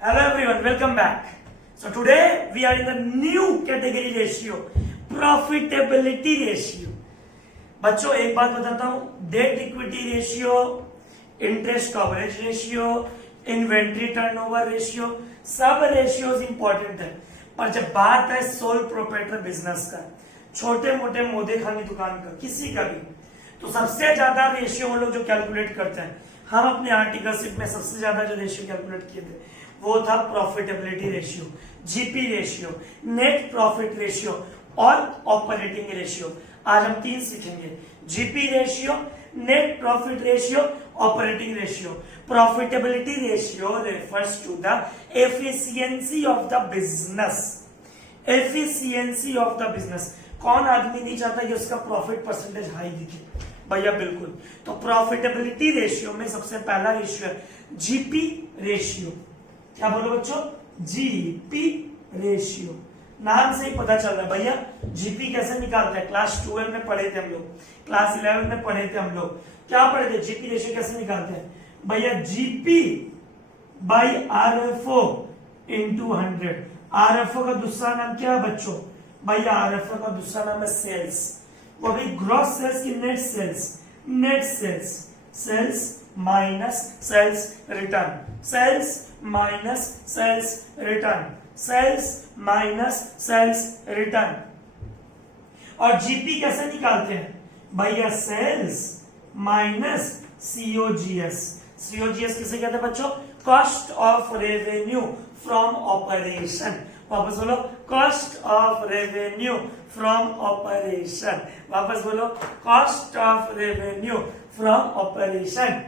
Hello everyone, welcome back. So today we are in the new category ratio, profitability ratio. बच्चों एक बात बताता हूं, debt equity ratio, interest coverage ratio, inventory turnover ratio, सब ratios important है, पर जब बात है सोल प्रोप्राइटर बिजनेस का, छोटे मोटे मोदे खानी दुकान का, किसी का भी, तो सबसे ज्यादा रेशियो वो लोग जो कैलकुलेट करते हैं, हम अपने आर्टिकलशिप में सबसे ज्यादा जो रेशियो कैलकुलेट किए थे वो था profitability ratio, GP ratio, net profit ratio और ऑपरेटिंग रेशियो। आज हम तीन सीखेंगे, GP ratio, net profit ratio, operating ratio. Profitability ratio refers to the efficiency of the business, efficiency of the business. कौन आदमी नहीं चाहता कि उसका प्रॉफिट परसेंटेज हाई दिखे भैया, बिल्कुल। तो प्रॉफिटेबिलिटी रेशियो में सबसे पहला रेशियो है जीपी रेशियो। क्या बोलो बच्चों? GP ratio. नाम से ही पता चल रहा है भैया जीपी कैसे निकालते हैं। क्लास 12 में पढ़े थे हम लोग, क्लास 11 में पढ़े थे हम लोग। क्या पढ़े थे? जीपी रेशियो कैसे निकालते हैं भैया? GP by RFO into 100। RFO का दूसरा नाम क्या है बच्चों? भैया आरएफओ का दूसरा नाम है सेल्स। वो भी ग्रॉस सेल्स की net sales, net sales, sales minus sales return, sales minus sales return, sales minus sales return. और जीपी कैसे निकालते हैं भैया? Sales minus COGS. सीओजीएस किसे कहते हैं बच्चों? Cost of revenue from operation. वापस बोलो, cost of revenue from operation. वापस बोलो, cost of revenue from operation,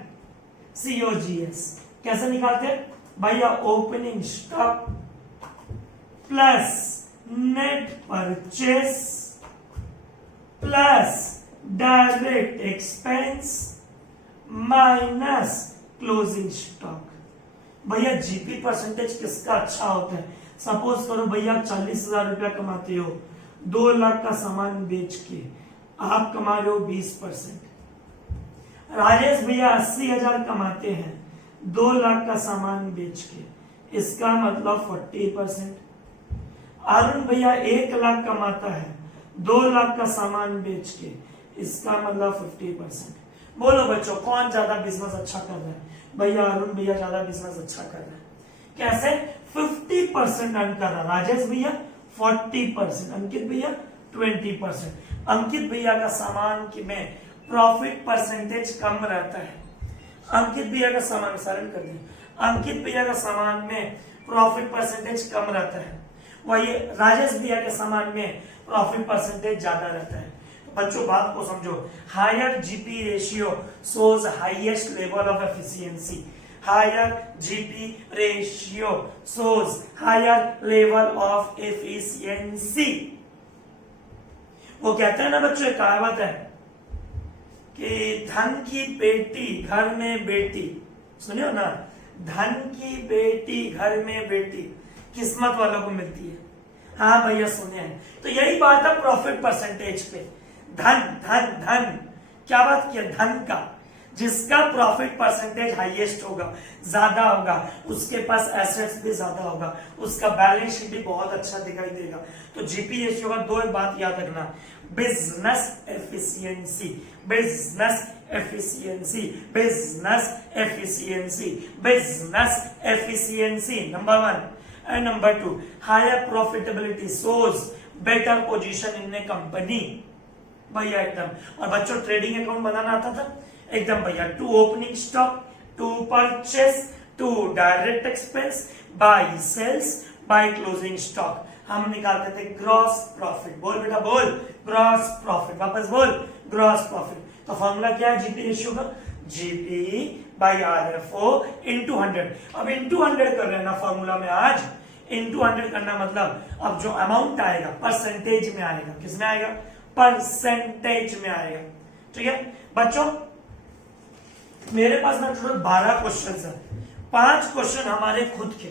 COGS. कैसे निकालते हैं भैया? Opening stock plus net purchase plus direct expense minus closing stock. भैया जीपी परसेंटेज किसका अच्छा होता है? सपोज करो भैया 40,000 रुपया कमाते हो, 2 लाख का सामान बेच के आप कमा रहे हो 20%। राजेश भैया 80,000 कमाते हैं, 2 लाख का सामान बेच के, इसका मतलब 40%। अरुण भैया 1 लाख कमाता है, 2 लाख का सामान बेच के, इसका मतलब 50%। बोलो बच्चों कौन ज्यादा बिजनेस अच्छा कर रहा है? भैया अरुण भैया ज्यादा बिजनेस अच्छा कर रहा है। कैसे? 50% अर्न कर रहा है राजेश भैया, 40%, अंकित भैया 20%। अंकित भैया का सामान में प्रॉफिट परसेंटेज कम रहता है। अंकित भैया का सामान सारण कर दिया, अंकित भैया का सामान में प्रॉफिट परसेंटेज कम रहता है, वही राजेश भैया के सामान में प्रॉफिट परसेंटेज ज्यादा रहता है। तो बच्चों बात को समझो, higher GP ratio shows highest level of efficiency. Higher GP ratio shows higher level of efficiency. वो कहते हैं ना बच्चों, एक कहावत है कि धन की बेटी घर में बेटी, सुनियो ना, धन की बेटी घर में बेटी किस्मत वालों को मिलती है। हाँ भैया सुने हैं। तो यही बात है प्रॉफिट परसेंटेज पे। धन धन धन, क्या बात किया? धन का, जिसका प्रॉफिट परसेंटेज हाईएस्ट होगा, ज्यादा होगा, उसके पास एसेट्स भी ज्यादा होगा, उसका बैलेंस शीट भी बहुत अच्छा दिखाई देगा। तो जीपी रेशियो का 2 बात याद रखना, business efficiency, business efficiency, business efficiency, business efficiency, number 1। And number 2, higher profitability shows better position in a company. भैया एकदम। और बच्चों ट्रेडिंग अकाउंट बनाना आता था एकदम भैया? To opening stock, to purchase, to direct expense, by sales, by closing stock. हम निकालते थे ग्रॉस प्रॉफिट। बोल बेटा बोल, ग्रॉस प्रॉफिट। वापस बोल, ग्रॉस प्रॉफिट। तो फॉर्मूला क्या है जीपी रेशियो का? GP by RFO into 100। अब इंटू 100 कर रहे हैं ना फॉर्मूला में आज, इंटू 100 करना मतलब अब जो अमाउंट आएगा परसेंटेज में आएगा। किसमें आएगा? परसेंटेज में आएगा। ठीक है बच्चों, मेरे पास ना टोटल 12 क्वेश्चन है। 5 क्वेश्चन हमारे खुद के,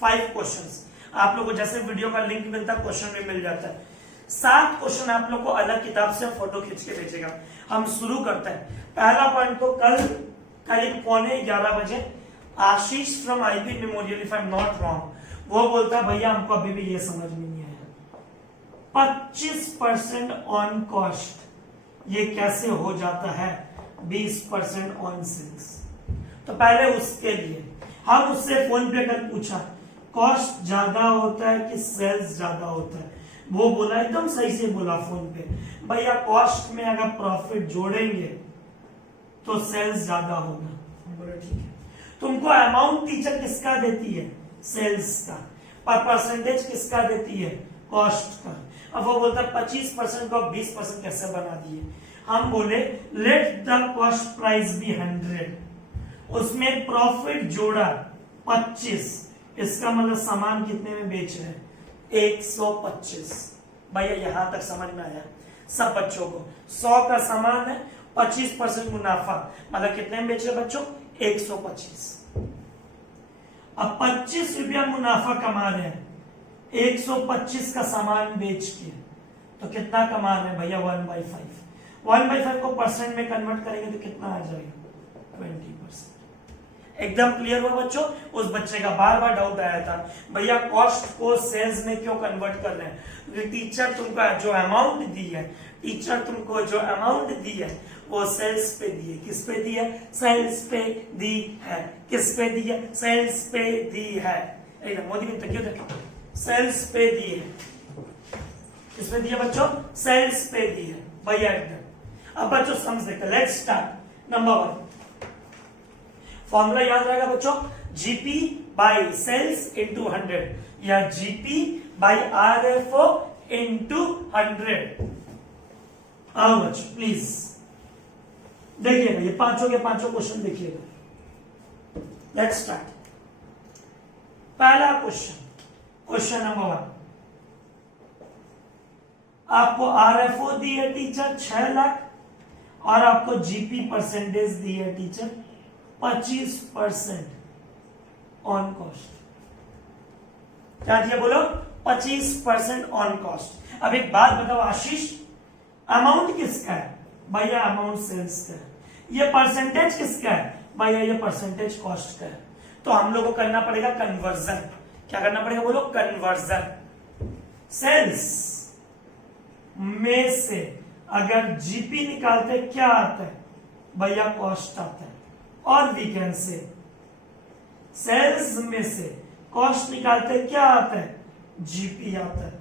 5 क्वेश्चन। आप लोगों को जैसे वीडियो का लिंक मिलता है क्वेश्चन भी मिल जाता है। 7 क्वेश्चन आप लोग को अलग किताब से फोटो खींच के भेजेगा। हम शुरू करते हैं। पहला पॉइंट तो कल करीब 11:15 बजे Ashish from IP memorial, if I am not wrong, वो बोलता है भैया हमको अभी भी ये समझ में नहीं आया 25% ऑन कॉस्ट ये कैसे हो जाता है 20% ऑन सेल्स। तो पहले उसके लिए हम उससे फोन पे कर पूछा कॉस्ट ज्यादा होता है कि सेल्स ज्यादा होता है, वो बोला एकदम सही से बोला फोन पे, भैया कॉस्ट में अगर प्रॉफिट जोड़ेंगे तो सेल्स ज्यादा होगा। बोला ठीक है। तुमको अमाउंट टीचर किसका देती है, सेल्स का, पर परसेंटेज किसका देती है, कॉस्ट का। अब वो बोलता है 25% को 20% कैसे बना दिए। हम बोले let the cost price be 100, उसमें प्रॉफिट जोड़ा 25, इसका मतलब सामान कितने में बेच रहे हैं 125। भैया यहां तक समझ में आया सब बच्चों को। 100 का सामान है, 25% मुनाफा, मतलब कितने में बेच रहे बच्चों 125। अब 25 रुपया मुनाफा कमा रहे हैं 125 का सामान बेच के, तो कितना कमा रहे हैं भैया 1/5। 1/5 को परसेंट में कन्वर्ट करेंगे तो कितना आ जाएगा 20%। एकदम क्लियर हुआ बच्चों। उस बच्चे का बार बार डाउट आया था भैया कॉस्ट को सेल्स में क्यों कन्वर्ट कर रहे हैं। टीचर तुमको जो अमाउंट दी है, टीचर तुमको जो अमाउंट दी है वो सेल्स पे दी है। किस पे दी है, सेल्स पे दी है। किस पे दी है, सेल्स पे दी है। एकदम मोदी ने क्यों देखो, सेल्स पे दी है। किस पे दी है बच्चों, सेल्स पे दी है भैया एकदम। अब बच्चों समझ देखते, लेट्स स्टार्ट। नंबर 1 फॉर्मूला याद रहेगा बच्चों, जीपी बाई सेल्स इंटू 100 या जीपी बाई आरएफओ इंटू 100। आओ बच्चों प्लीज देखिएगा, ये पांचों के पांचों क्वेश्चन देखिएगा। Let's start. पहला क्वेश्चन नंबर 1, आपको आरएफओ दी है टीचर 6 लाख और आपको जीपी परसेंटेज दी है टीचर 25% ऑन कॉस्ट। क्या दिया बोलो, 25% ऑन कॉस्ट। अब एक बात बताओ आशीष, अमाउंट किसका है भैया, अमाउंट सेल्स का है। ये परसेंटेज किसका है भैया, ये परसेंटेज कॉस्ट का है। तो हम लोग को करना पड़ेगा कन्वर्जन। क्या करना पड़ेगा बोलो, कन्वर्जन। सेल्स में से अगर जीपी निकालते क्या आता है भैया, कॉस्ट आता है। और वी कैन से सेल्स में से कॉस्ट निकालते क्या आता है, जीपी आता है।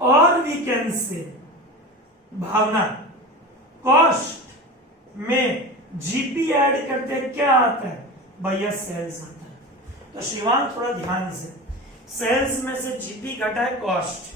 और we can say Bhavna cost में जीपी ऐड करते क्या आता है भैया, सेल्स आता है। तो शिवांग थोड़ा ध्यान से, सेल्स में से जीपी घटा है कॉस्ट,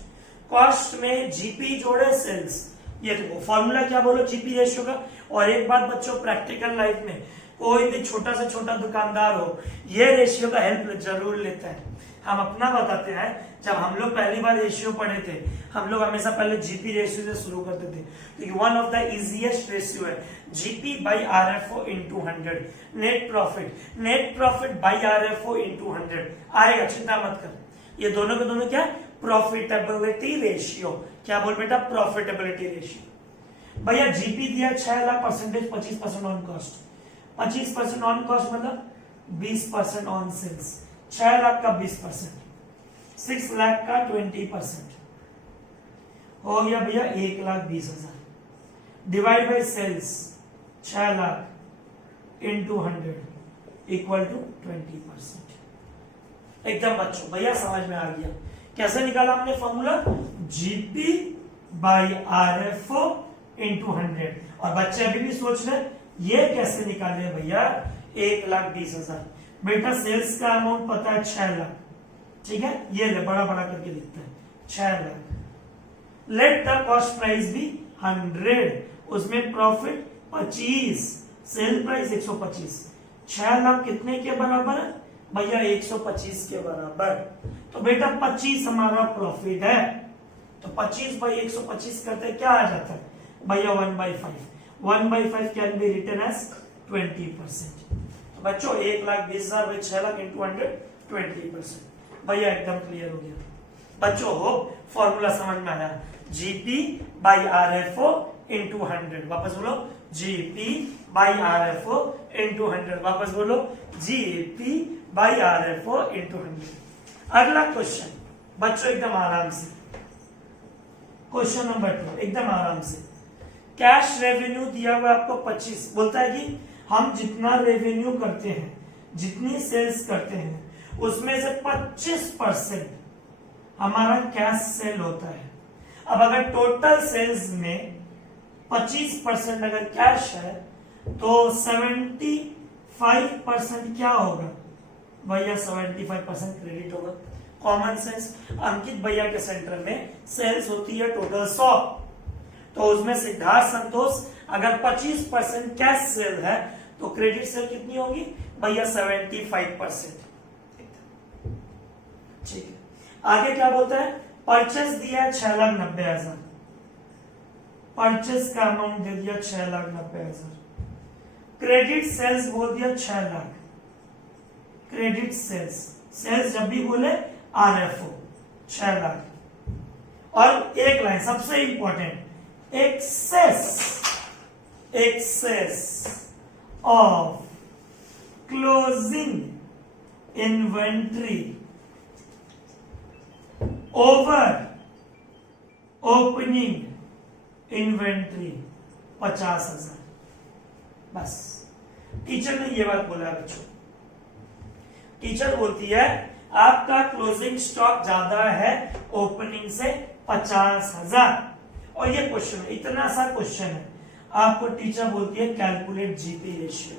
कॉस्ट में जीपी जोड़े सेल्स। ये देखो फॉर्मूला क्या बोलो, जीपी रेशियो का। और एक बात बच्चों, प्रैक्टिकल लाइफ में कोई भी छोटा से छोटा दुकानदार हो, ये रेशियो का हेल्प जरूर लेता है। हम अपना बताते हैं, जब हम लोग पहली बार रेशियो पढ़े थे, हम लोग हमेशा पहले जीपी रेशियो से शुरू करते थे, क्योंकि one of the easiest ratio है GP by RFO into 100। Net profit by RFO into 100 आएगा, चिंता मत कर। ये दोनों के दोनों क्या, प्रॉफिटेबिलिटी रेशियो। क्या बोल बेटा, प्रॉफिटेबिलिटी रेशियो। भैया जीपी दिया 6 lakh, percentage 25% on cost. 25% on cost मतलब 20% ऑन सेल्स। 6 लाख का 20%, 6 लाख का 20% हो गया भैया 1,20,000 divide by sales 6 lakh into 100 equal to 20%। एकदम बच्चों भैया समझ में आ गया। कैसे निकाला हमने formula, GP by RFO into 100। और बच्चे अभी भी सोच रहे ये कैसे निकाले भैया, 1,20,000। बेटा सेल्स का अमाउंट पता है 6 लाख, ठीक है, ये ले बड़ा बड़ा करके लिखते हैं 6 lakh. Let the cost price be 100, उसमें प्रॉफिट 25, सेल प्राइस 125। 6 लाख कितने के बराबर है भैया, 125 के बराबर। तो बेटा 25 हमारा प्रॉफिट है, तो 25 बाई 125 करते क्या आ जाता है भैया 1/5। 1/5 कैन बी रिटन एज 20%। तो बच्चों 1,20,000 बाई 6 लाख इंटू 100 20%। भैया एकदम क्लियर हो गया बच्चों। हो फॉर्मूला समझ में आया, जीपी बाई आरएफओ इंटू 100। वापस बोलो, जीपी बाई आरएफओ इंटू 100। वापस बोलो, जीपी बाई आरएफओ इंटू 100। अगला क्वेश्चन बच्चों एकदम आराम से, क्वेश्चन नंबर 2 एकदम आराम से। कैश रेवेन्यू दिया हुआ आपको 25, बोलता है कि हम जितना रेवेन्यू करते हैं, जितनी सेल्स करते हैं, उसमें से 25% हमारा कैश सेल होता है। अब अगर टोटल सेल्स में 25% अगर कैश है तो 75% क्या होगा भैया? 75% क्रेडिट होगा। Common sense. अंकित भैया के सेंटर में सेल्स होती है टोटल 100, तो उसमें सिद्धार्थ संतोष अगर 25% कैश सेल है तो क्रेडिट सेल कितनी होगी भैया? 75%। ठीक है, आगे क्या बोलता है? परचेस दिया है 6,90,000, परचेस का अमाउंट दे दिया 6,90,000। क्रेडिट सेल्स बोल दिया 6 लाख। क्रेडिट सेल्स, सेल्स जब भी बोले आरएफओ 6 लाख। और एक लाइन सबसे important, excess of closing inventory over opening inventory 50,000। बस टीचर ने ये बात बोला बच्चों। टीचर बोलती है आपका क्लोजिंग स्टॉक ज्यादा है ओपनिंग से 50,000। और ये क्वेश्चन इतना सा क्वेश्चन है, आपको टीचर बोलती है कैलकुलेट जीपी रेशियो।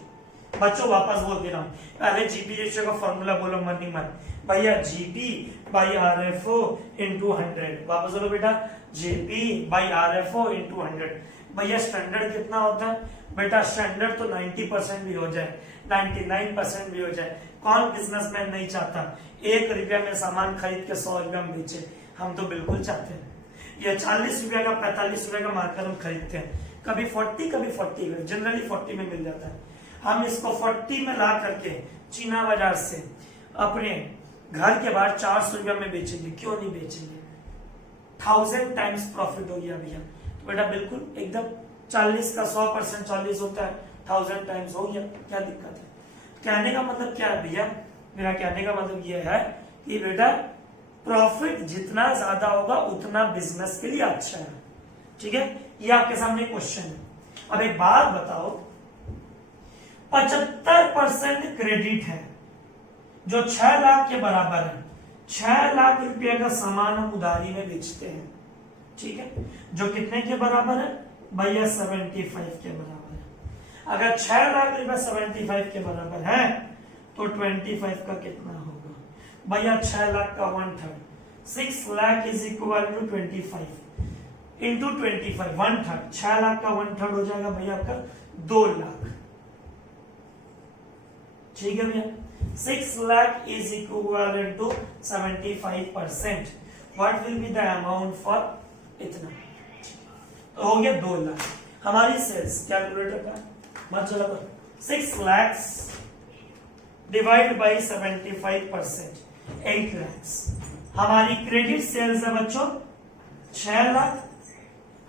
बच्चों वापस बोल दे रहा हूं, पहले जीपी रेशियो का फॉर्मूला बोलो मन ही मन भैया, जीपी बाई आरएफओ इंटू 100। वापस बोलो बेटा, जीपी बाई आरएफओ इंटू 100। भैया स्टैंडर्ड कितना होता है बेटा? स्टैंडर्ड तो 90% भी हो जाए, 99% भी हो जाए। कौन बिजनेसमैन नहीं चाहता 1 रुपया में सामान खरीद के 100 रुपया में बेचे? हम तो बिल्कुल चाहते हैं। ये 40 रुपया का 45 रुपया का मार्कर हम खरीदते हैं, कभी 40 कभी 40, जनरली 40 में मिल जाता है। हम इसको 40 में ला करके चीना बाजार से अपने घर के बाहर 400 रुपया में बेचेंगे, क्यों नहीं बेचेंगे? 1000 टाइम्स प्रॉफिट हो गया भैया। तो बेटा बिल्कुल एकदम 40 का 100% 40 होता है, 1000 टाइम्स हो गया, क्या दिक्कत है? कहने का मतलब क्या है भैया? मेरा कहने का मतलब यह है कि बेटा प्रॉफिट जितना ज्यादा होगा उतना बिजनेस के लिए अच्छा है। ठीक है, ये आपके सामने क्वेश्चन है। अब एक बात बताओ, 75% क्रेडिट है जो 6 लाख के बराबर है। 6 लाख रुपए का सामान हम उधारी में बेचते हैं, ठीक है, जो कितने के बराबर है भैया? 75 के बराबर है। अगर 6 लाख रुपए 75 के बराबर है तो 25 का कितना होगा भैया? 6 लाख का 1/3, 6 lakh is equal to 25 into 25, 1/3। 6 lakh का 1/3 हो जाएगा भैया आपका 2 लाख। ठीक है भैया, 6 lakh is equivalent to 75%. What will be the amount for इतना? तो हो गया 2 लाख। हमारी सेल्स कैलकुलेटर का मत चला कर, 6 lakhs डिवाइड बाई 75%, 8 lakhs। हमारी क्रेडिट सेल्स है बच्चों 6 लाख,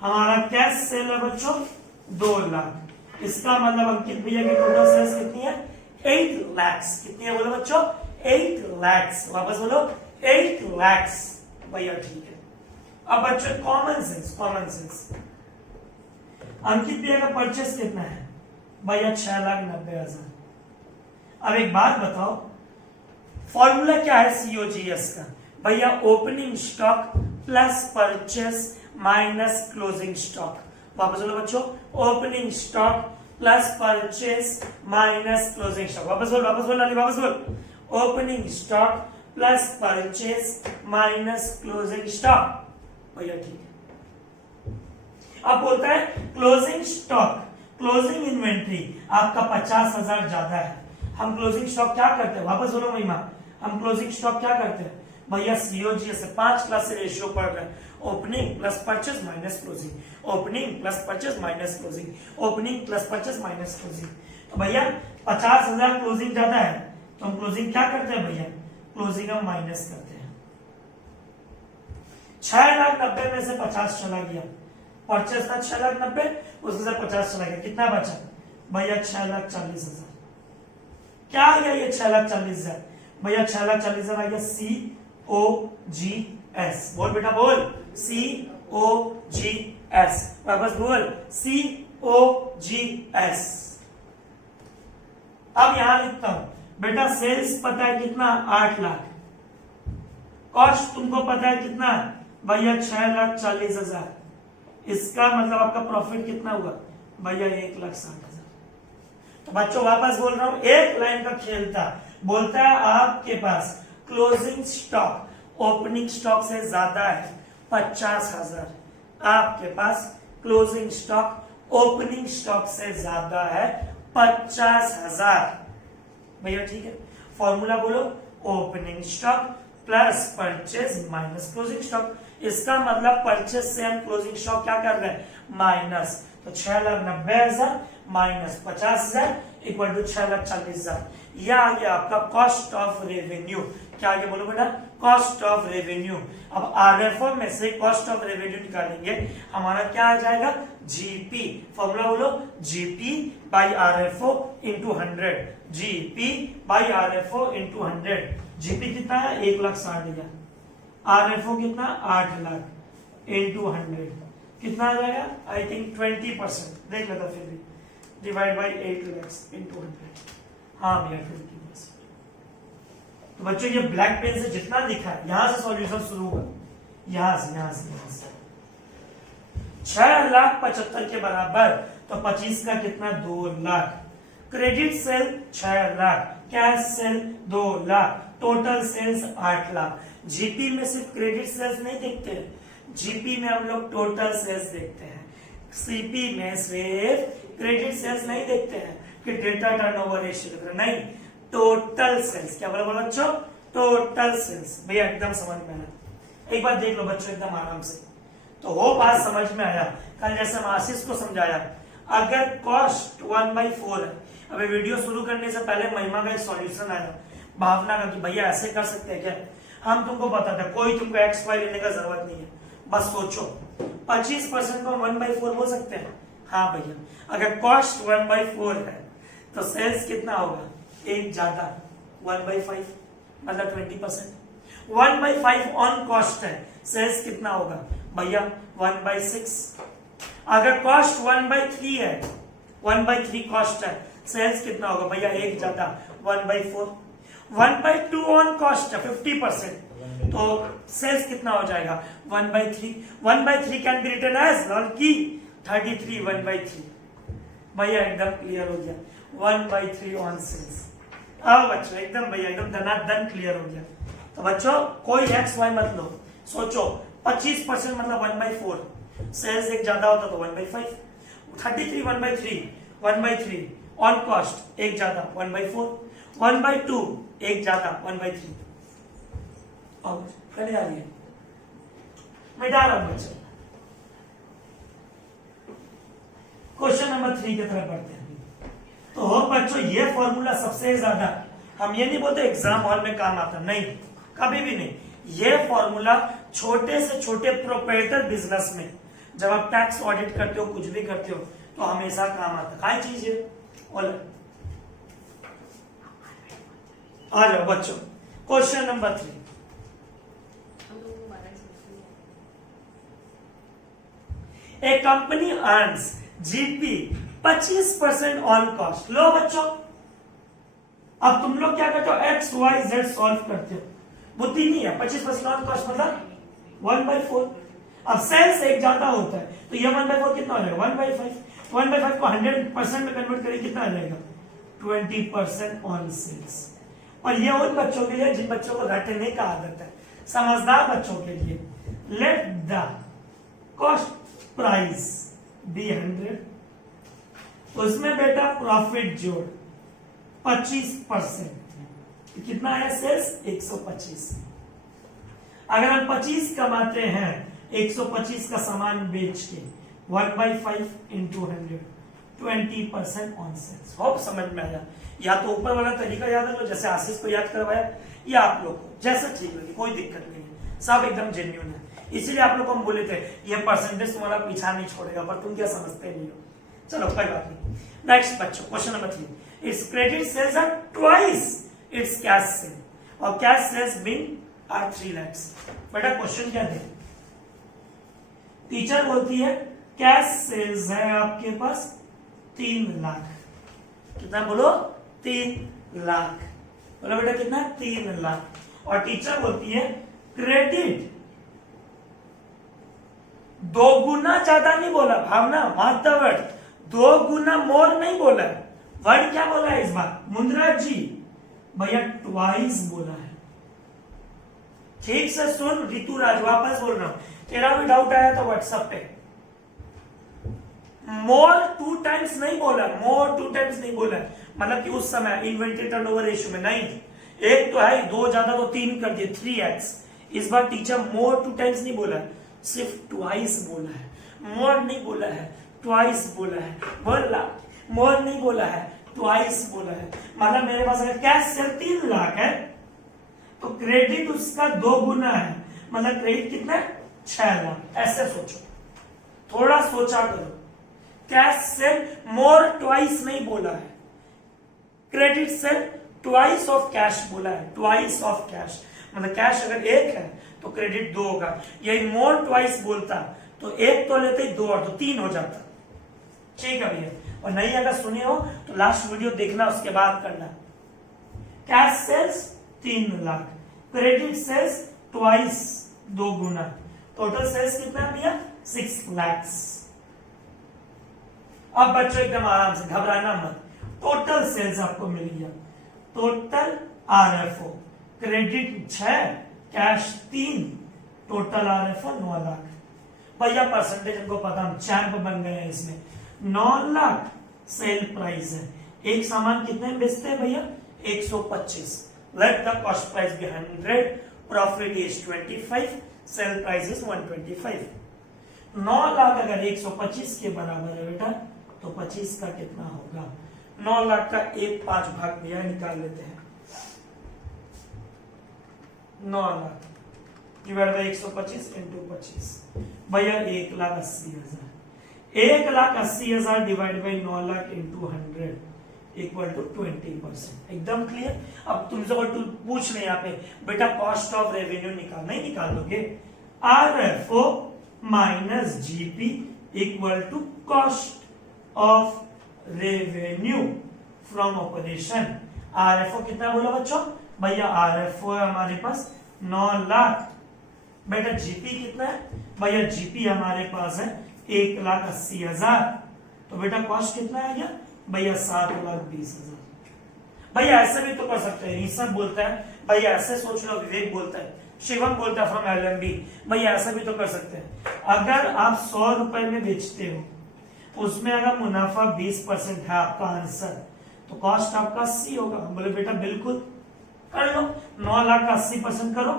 हमारा कैश सेल है बच्चों 2 लाख। इसका मतलब अंकित भैया की टोटल सेल्स कितनी है? 8 lakhs। कितनी है बोलो बच्चों? 8 lakhs। वापस बोलो 8 lakhs भैया, ठीक है। अब बच्चों कॉमन सेंस, अंकित भैया का परचेस कितना है भैया? 6,90,000। अब एक बात बताओ, फॉर्मूला क्या है सीओजीएस का भैया? Opening stock plus purchase minus closing stock. वापस बोलो बच्चों, opening stock plus purchase minus closing stock. वापस बोल अली, वापस बोल, opening stock plus purchase minus closing stock भैया, ठीक है। अब बोलता है क्लोजिंग स्टॉक, क्लोजिंग इन्वेंट्री आपका 50,000 ज्यादा है। हम क्लोजिंग स्टॉक क्या करते हैं? वापस बोलो महिमा, हम क्लोजिंग स्टॉक क्या करते हैं भैया? सीओजीएस से 5 क्लास से रेशियो पढ़ रहे हैं, opening plus purchase minus closing, opening plus purchase minus closing, opening plus purchase minus closing. तो भैया 50,000 क्लोजिंग ज्यादा है तो हम क्लोजिंग क्या करते हैं भैया? क्लोजिंग हम माइनस करते हैं। 6,90,000 में से 50 चला गया, परचेस था 6,90,000, उसके साथ 50 चला गया, कितना बचा भैया 6,40,000। क्या आ गया ये 6,40,000 भैया 6,40,000 आ गया COGS। बोल बेटा बोल COGS, वापस बोल COGS। अब यहां लिखता हूं बेटा सेल्स पता है कितना 8 लाख, कॉस्ट तुमको पता है कितना भैया 6,40,000, इसका मतलब आपका प्रॉफिट कितना हुआ भैया 1,60,000। तो बच्चों वापस बोल रहा हूं, एक लाइन का खेल था, बोलता है आपके पास क्लोजिंग स्टॉक ओपनिंग स्टॉक से ज्यादा है 50,000, आपके पास क्लोजिंग स्टॉक ओपनिंग स्टॉक से ज्यादा है 50,000 भैया, ठीक है। फॉर्मूला बोलो, opening stock plus purchase minus closing stock. इसका मतलब परचेज से हम क्लोजिंग स्टॉक क्या कर रहे हैं माइनस, तो 6,90,000 माइनस 50,000 इक्वल टू 6,40,000। यह आ गया आपका कॉस्ट ऑफ रेवेन्यू। क्या आगे बोलो बेटा, कॉस्ट ऑफ रेवेन्यू। अब आरएफओ में से कॉस्ट ऑफ रेवेन्यू निकालेंगे, हमारा क्या आ जाएगा जीपी। फॉर्मूला बोलो, GP by RFO into 100, GP by RFO into 100। GP कितना है 1,60,000, आरएफओ कितना 8 लाख इंटू 100 कितना आ जाएगा आई थिंक 20%, देख लेता फिर भी, डिवाइड बाई 8 लाख इंटू 100, हाँ भैया 20%। तो बच्चों ये ब्लैक पेन से जितना दिखा है यहां से सॉल्यूशन शुरू हुआ, यहां से 6,75,000 के बराबर, तो 25 का कितना 2 lakh, credit sale 6 lakh, cash sale 2 lakh, total sales 8 lakh. GP में सिर्फ क्रेडिट सेल्स नहीं देखते, जीपी में हम लोग टोटल सेल्स देखते हैं, सीपी में सिर्फ क्रेडिट सेल्स नहीं देखते हैं कि डेटा टर्नओवर रेशियो, नहीं, टोटल सेल्स। क्या बोला बच्चों, टोटल सेल्स। भैया एकदम समझ में आया, एक बार देख लो बच्चों एकदम आराम से। तो वो बात समझ में आया, कल जैसे हम आशीष को समझाया, अगर कॉस्ट 1/4 है, अभी वीडियो शुरू करने से पहले महिमा का एक सॉल्यूशन आया, भावना का, कि भैया ऐसे कर सकते हैं क्या, हम तुमको बताते हैं, कोई तुमको एक्स वाई लेने का जरूरत नहीं है, बस सोचो 25% को 1/4 बोल सकते हैं। हाँ भैया, अगर कॉस्ट 1/4 है तो सेल्स कितना होगा, एक ज्यादा 1/5 मतलब 20%। 1/5 ऑन कॉस्ट है, सेल्स कितना होगा भैया 1/6। अगर कॉस्ट 1/3 है, 1/3 कॉस्ट है, सेल्स कितना होगा भैया एक ज्यादा 1/4। 1/2 ऑन कॉस्ट है 50%, तो सेल्स कितना हो जाएगा 1/3। 1/3 कैन बी रिटन एज लॉल की 33 1/3। भैया एकदम क्लियर हो गया, 1/3 ऑन सेल्स। अब बच्चों एकदम भैया एकदम धनाधन क्लियर हो गया। तो बच्चों कोई एक्स वाई मत लो, सोचो 25% मतलब 1/4, सेल्स एक ज्यादा होता तो 1/5, 33 1/3 ऑन कॉस्ट एक ज्यादा 1/4, 1/2 एक ज्यादा 1/3। और पहले आ रही है, मैं डाल रहा हूं बच्चों। क्वेश्चन नंबर 3 की तरफ बढ़ते हैं। तो बच्चों ये फॉर्मूला सबसे ज्यादा, हम ये नहीं बोलते एग्जाम हॉल में काम आता, नहीं, कभी भी नहीं। ये फॉर्मूला छोटे से छोटे प्रोप्राइटर बिजनेस में, जब आप टैक्स ऑडिट करते हो, कुछ भी करते हो, तो हमेशा काम आता। काय चीज है, आ जाओ बच्चों question number 3। A company earns GP 25% on cost. लो बच्चों, अब तुम लोग क्या करते हो, एक्स वाई जेड सॉल्व करते हो, बुद्धि नहीं है। 25% ऑन कॉस्ट मतलब 1/4। अब सेल्स एक ज्यादा होता है, तो ये 1/4 कितना हो जाएगा 1/5। 1/5 को 100% में कन्वर्ट करेंगे कितना आ जाएगा 20% ऑन सेल्स। और ये उन बच्चों के लिए जिन बच्चों को रटने का आदत है, समझदार बच्चों के लिए। Let the cost price be 100, उसमें बेटा प्रॉफिट जोड़ 25%, कितना है सेल्स 125। अगर हम 25 कमाते हैं 125 का सामान बेच के, 1/5 इंटू 100, 20% ऑन सेल्स। होप समझ में आया। या तो ऊपर वाला तरीका याद रखो, जैसे आशीष को याद करवाया, या आप लोग को जैसा ठीक लगे, कोई दिक्कत नहीं है, सब एकदम जेन्युइन है। इसीलिए आप लोग को हम बोले थे ये परसेंटेज तुम्हारा पीछा नहीं छोड़ेगा, पर तुम क्या समझते नहीं हो। चलो कोई बात नहीं। नेक्स्ट बच्चों question number 3, it's credit sales are twice it's cash sale और cash sales been are 3 lakhs। बेटा क्वेश्चन क्या थे, टीचर बोलती है कैश सेल्स है आपके पास 3 लाख, कितना बोलो 3 लाख, बोलो बेटा कितना 3 लाख, और टीचर बोलती है क्रेडिट 2 गुना ज्यादा नहीं बोला, भावना मार्क द वर्ड, 2 गुना मोर नहीं बोला, वर्ड क्या बोला है इस बार मुंद्रा जी भैया ट्वाइस बोला है। ठीक से सुन ऋतुराज, वापस बोल रहा हूं, तेरा भी डाउट आया तो व्हाट्सएप पे, मोर 2 टाइम्स नहीं बोला, मोर 2 टाइम्स नहीं बोला, मतलब कि उस समय इन्वेंटरी टर्नओवर रेशियो में नहीं, एक तो है 2 ज्यादा तो 3 कर दिए 3x। इस बार टीचर मोर 2 टाइम्स नहीं बोला, सिर्फ ट्वाइस बोला है, मोर नहीं बोला है, ट्वाइस बोला है, बोला मोर नहीं बोला है, ट्वाइस बोला है। मतलब मेरे पास अगर कैश सेल 3 लाख है तो क्रेडिट उसका 2 गुना है, मतलब क्रेडिट कितना है 6 लाख। ऐसे सोचो, थोड़ा सोचा करो, कैश सेल मोर ट्वाइस नहीं बोला है, credit sale twice of cash बोला है, ट्वाइस ऑफ कैश, मतलब कैश अगर 1 है तो क्रेडिट 2 होगा, यही मोर ट्वाइस बोलता तो 1 तो लेते 2 और 2 3 हो जाता। ठीक है भैया, और नहीं अगर सुने हो तो लास्ट वीडियो देखना, उसके बाद करना। Cash sales 3 lakh, credit sales twice 2 गुना, टोटल सेल्स कितना भैया 6 lakhs। अब बच्चों एकदम आराम से घबराना मत, टोटल सेल्स आपको मिल गया, total RFO credit 6 cash 3, total RFO 9 lakh. भैया परसेंटेज हमको पता, हम चैंप बन गए हैं इसमें। 9 लाख सेल प्राइस है, एक सामान कितने में बेचते हैं भैया 125, let the cost price be 100, profit is 25, sale price is 125। 9 lakh अगर 125 के बराबर है बेटा तो 25 का कितना होगा, 9 लाख का 1/5 भाग भैया निकाल लेते हैं, 9 लाख डिवाइड बाय 125 इंटू 25 भैया 1,80,000, 1,80,000 divide by 9 lakh into 100 equal to 20%। एकदम क्लियर। अब तुमसे कोई पूछ नहीं यहाँ पे बेटा कॉस्ट ऑफ रेवेन्यू निकाल, नहीं निकाल दोगे, RFO minus GP equal to cost of revenue from operation. RFO कितना बोला बच्चों भैया, आरएफओ है हमारे पास 9 लाख, बेटा जीपी कितना है भैया, जीपी हमारे पास है 1,80,000, तो बेटा कॉस्ट कितना आ गया भैया 7,20,000। भैया ऐसे भी तो कर सकते हैं, ऋषभ बोलता है भैया ऐसे सोच लो, विवेक बोलता है, शिवम बोलता है फ्रॉम एलएमबी, भैया ऐसा भी तो कर सकते हैं। अगर आप 100 रुपए में बेचते हो, उसमें अगर मुनाफा 20% है आपका आंसर, तो कॉस्ट आपका 80 होगा। बोले बेटा बिल्कुल कर लो, 9 लाख का 80% करो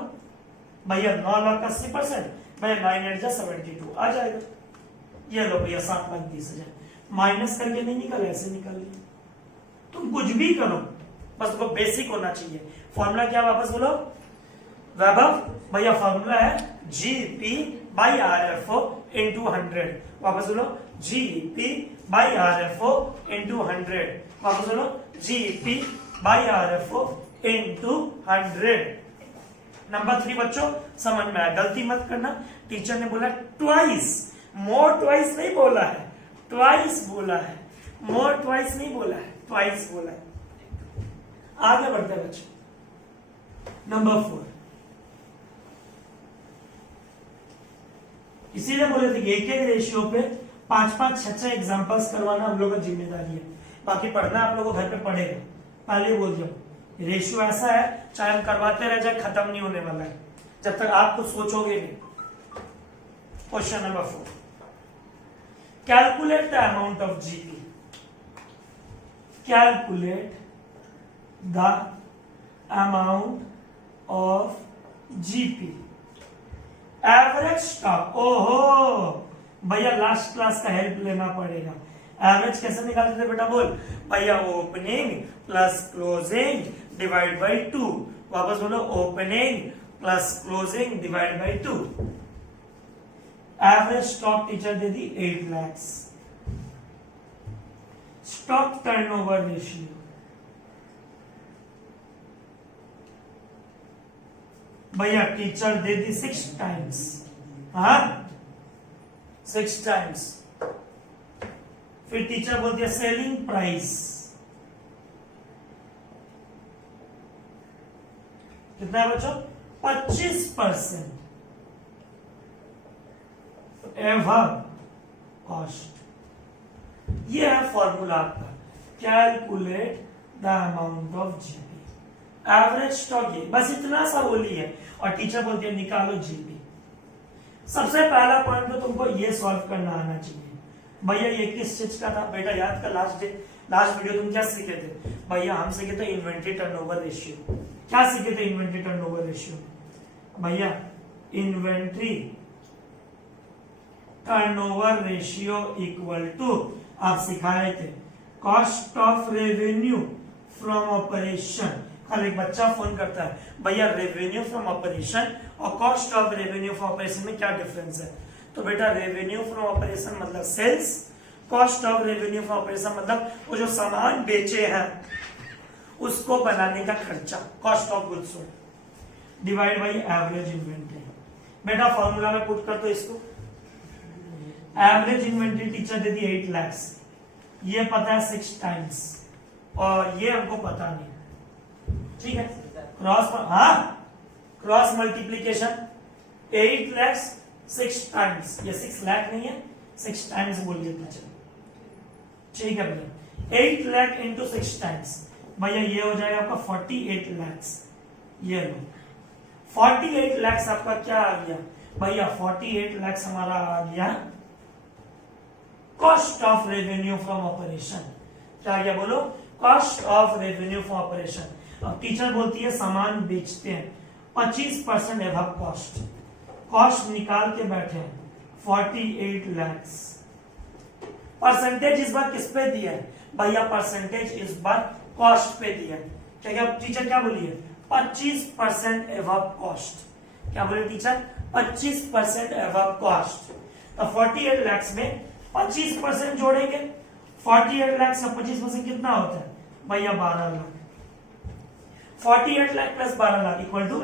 भैया, 9 लाख का 80% भैया 9 × 72 आ जाएगा। ये लो भैया 7,20,000, माइनस करके नहीं निकाले, ऐसे निकाल लिया। तुम कुछ भी करो, बस वो बेसिक होना चाहिए। फॉर्मूला क्या वापस बोलो वैभव भैया, फॉर्मूला है जीपी बाई आरएफओ इंटू 100, वापस बोलो जीपी बाई आरएफओ इंटू 100, वापस बोलो GP by RFO into 100। Number 3 बच्चों समझ में आया, गलती मत करना। टीचर ने बोला ट्वाइस, मोर ट्वाइस नहीं बोला है, ट्वाइस बोला है, मोर ट्वाइस नहीं बोला है, ट्वाइस बोला है। आगे बढ़ते हैं बच्चों। नंबर 4, इसीलिए बोले थे कि एक रेशियो पे 5-5, 6-6 एग्जांपल्स करवाना हम लोग का जिम्मेदारी है, बाकी पढ़ना आप लोगों को घर पे पड़ेगा। पहले बोल दिया रेशियो ऐसा है, चाहे हम करवाते रह जाए खत्म नहीं होने वाला है जब तक आप कुछ सोचोगे नहीं। Question number 4, calculate the amount of GP, calculate the amount of GP average stock. ओहो भैया लास्ट क्लास का हेल्प लेना पड़ेगा। एवरेज कैसे निकालते थे बेटा, बोल भैया opening plus closing divide by 2, वापस बोलो opening plus closing divide by 2। Average stock teacher they the 8 lakh. Stock turnover ratio भैया टीचर दे दी 6 टाइम्स, हाँ 6 टाइम्स। फिर टीचर बोलती है सेलिंग प्राइस कितना है बच्चों? 25% एवब कॉस्ट। ये है फॉर्मूला आपका, calculate the amount of GP. Average stock ये बस इतना सा बोली है और टीचर बोलती है निकालो जीपी। सबसे पहला पॉइंट तो तुमको ये सॉल्व करना आना चाहिए। भैया ये किस चीज का था बेटा? याद कर लास्ट वीडियो तुम क्या सीखे थे? भैया हम सीखे थे इन्वेंट्री टर्नओवर रेशियो। क्या सीखे थे इन्वेंट्री टर्नओवर रेशियो? भैया inventory turnover ratio equal to आप सिखाए थे cost of revenue from operation. कल एक बच्चा फोन करता है, भैया रेवेन्यू फ्रॉम ऑपरेशन और cost of revenue from operation में क्या डिफरेंस है? तो बेटा रेवेन्यू फ्रॉम ऑपरेशन मतलब सेल्स, cost of revenue from operation मतलब वो जो सामान बेचे हैं उसको बनाने का खर्चा, cost of goods sold divide by average inventory. बेटा फॉर्मूला में पुट कर दो इसको। एवरेज इन्वेंट्री टीचर दे दी 8 लाख, ये पता है 6 टाइम्स और ये हमको पता नहीं, ठीक है। क्रॉस मल्टीप्लीकेशन 8 लाख 6 टाइम्स, ये 6 लाख नहीं है 6 टाइम्स बोलिए टीचर, ठीक है भैया। 8 लाख इंटू 6 टाइम्स भैया ये हो जाएगा आपका 48 लाख। ये लो 48 लाख आपका क्या आ गया भैया? 48 लाख हमारा आ गया cost of revenue from operation. क्या आ गया बोलो? Cost of revenue from operation. अब टीचर बोलती है सामान बेचते हैं 25% एबव कॉस्ट। कॉस्ट निकाल के बैठे हैं 48 लाख। परसेंटेज इस बार किस पे दिया है भैया? परसेंटेज इस बार कॉस्ट पे दिया है। क्या टीचर क्या बोली है? 25% एबव कॉस्ट। क्या बोले टीचर? 25% above cost. तो 48 लाख में 25% जोड़ेंगे। 48 लाख से 25% कितना होता है भैया? 12 lakh. 48 lakh plus 12 lakh equal to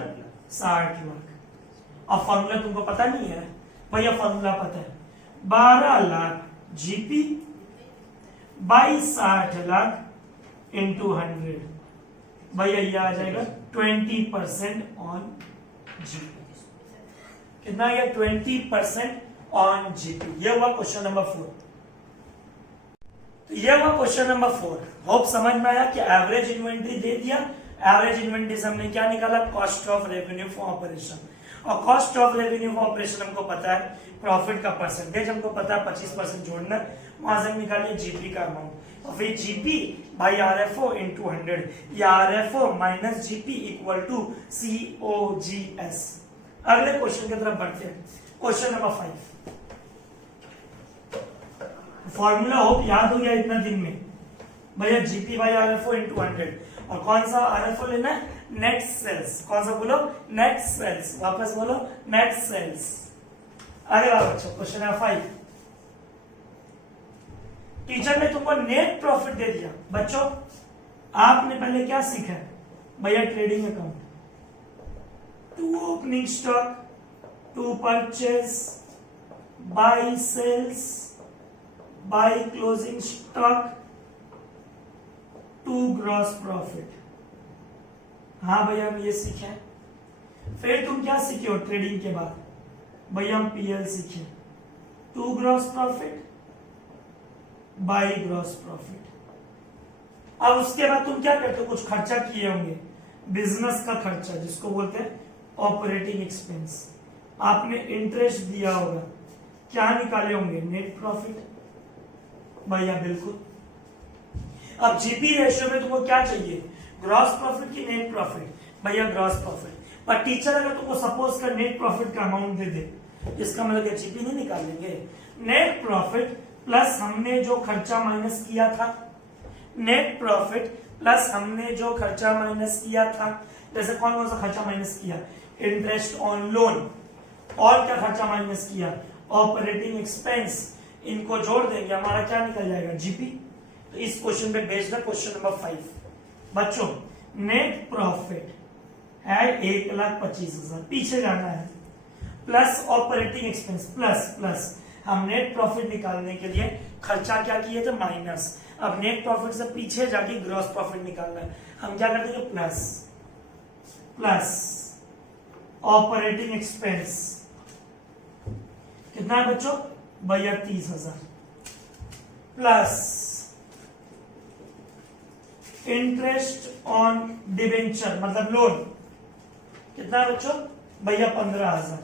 60 lakh. अब फॉर्मूला तुमको पता नहीं है भैया? फॉर्मूला पता है 12 lakh GP by 60 lakh into 100 भैया ये आ जाएगा 20% ऑन जीपी। कितना आ गया? 20% ऑन जीपी। ये हुआ क्वेश्चन नंबर 4। तो ये हुआ क्वेश्चन नंबर 4। होप समझ में आया कि एवरेज इन्वेंट्री दे दिया। एवरेज इन्वेंट्री से हमने क्या निकाला? Cost of revenue for operation. और cost of revenue for operation हमको पता है प्रॉफिट का परसेंटेज हमको पता है 25% जोड़ना, वहां से निकालिए जीपी का अमाउंट। और फिर जीपी बाई आरएफओ इंटू 100 या RFO minus GP equal to COGS. अगले क्वेश्चन की तरफ बढ़ते हैं। Question number 5। फॉर्मूला होप याद हो गया इतना दिन में भैया? GP by RFO into 100। और कौन सा आरएफओ लेना है? Net sales. कौन सा बोलो? Net sales. वापस बोलो नेट सेल्स। अरे वाह बच्चों, क्वेश्चन नंबर 5। टीचर ने तुमको नेट प्रॉफिट दे दिया। बच्चों आपने पहले क्या सीखा है भैया? Trading account. To opening stock, to purchase, by sales, by closing stock, to gross profit. हाँ भैया हम ये सीखे। फिर तुम क्या सीखे हो ट्रेडिंग के बाद? भैया हम पीएल सीखे। To gross profit, by gross profit. अब उसके बाद तुम क्या करते हो? कुछ खर्चा किए होंगे, बिजनेस का खर्चा जिसको बोलते हैं ऑपरेटिंग एक्सपेंस। आपने इंटरेस्ट दिया होगा, क्या निकाले होंगे? Net profit. भैया बिल्कुल। अब जीपी रेशियो में तुमको क्या चाहिए? ग्रॉस प्रॉफिट की नेट प्रॉफिट? भैया ग्रॉस प्रॉफिट। पर टीचर अगर तुमको सपोज कर नेट प्रॉफिट का अमाउंट दे दे, इसका मतलब जीपी नहीं निकालेंगे। नेट प्रॉफिट प्लस हमने जो खर्चा माइनस किया था, नेट प्रॉफिट प्लस हमने जो खर्चा माइनस किया था। जैसे कौन सा खर्चा माइनस किया? Interest on loan. और क्या खर्चा माइनस किया? ऑपरेटिंग एक्सपेंस, इनको जोड़ देंगे, हमारा क्या निकल जाएगा, जीपी। तो इस क्वेश्चन पे बेस्ड है क्वेश्चन नंबर 5। बच्चों नेट प्रॉफिट है 1,25,000, पीछे जाना है, प्लस ऑपरेटिंग एक्सपेंस प्लस हम नेट प्रॉफिट निकालने के लिए खर्चा क्या किए थे, माइनस। अब नेट प्रॉफिट से पीछे जाके ग्रॉस प्रॉफिट निकालना है, हम क्या कर देंगे, प्लस ऑपरेटिंग एक्सपेंस कितना है बच्चों भैया 30,000, प्लस इंटरेस्ट ऑन डिबेंचर मतलब लोन कितना है बच्चों भैया 15,000।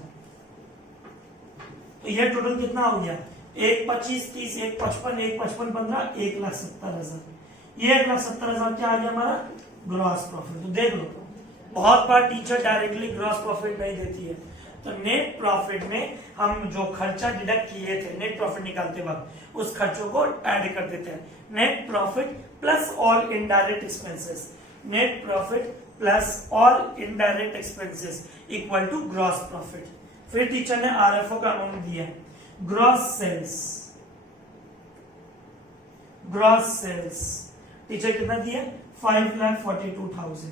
तो ये टोटल कितना हो गया, 1,25,000 30 1,55,000 1,55,000 15 1,70,000। ये 1,70,000 क्या आ गया हमारा ग्रॉस प्रॉफिट। तो देख लो बहुत बार टीचर डायरेक्टली ग्रॉस प्रॉफिट नहीं देती है, तो नेट प्रॉफिट में हम जो खर्चा डिडक्ट किए थे नेट प्रॉफिट निकालते वक्त उस खर्चों को ऐड कर देते हैं। Net profit plus all indirect expenses, net profit plus all indirect expenses equal to gross profit. फिर टीचर ने आरएफओ का अमाउंट दिया, ग्रॉस सेल्स टीचर कितना दिया 5,42,000।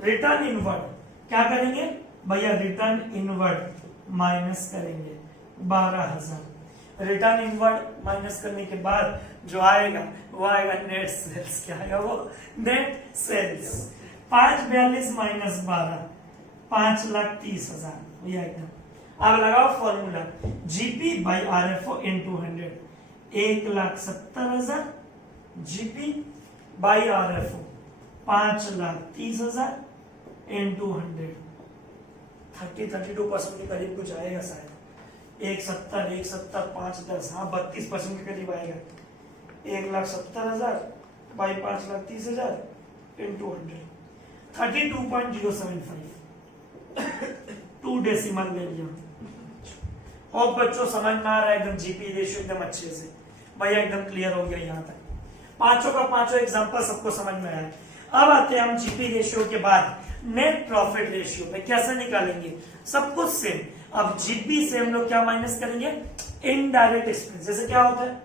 रिटर्न इनवर्ड क्या करेंगे भैया, रिटर्न इनवर्ड माइनस करेंगे 12,000। रिटर्न इनवर्ड माइनस करने के बाद जो आएगा वो आएगा नेट सेल्स। क्या आएगा वो, नेट सेल्स। 5,42 माइनस 12 5,30,000 भैया एकदम। अब लगाओ formula, GP by RFO into 100, 1,70,000 GP by RFO 5,30,000 into 100, 32% के करीब कुछ आएगा शायद, 1,70 5 10 हाँ 32% के करीब आएगा। 1,70,000 बाई 5,30,000 इंटू 100, 32.075 2 डेसिमल ले लिया। और बच्चों समझ में आ रहा है एकदम, जीपी रेशियो एकदम अच्छे से भैया एकदम क्लियर हो गया यहाँ तक। पांचों का पांचों एग्जांपल सबको समझ में आया। अब आते हैं हम जीपी रेशियो के बाद नेट प्रॉफिट रेशियो पे, कैसे निकालेंगे, सब कुछ सेम। अब जीपी से हम लोग क्या माइनस करेंगे, इनडायरेक्ट एक्सपेंस। जैसे क्या होता है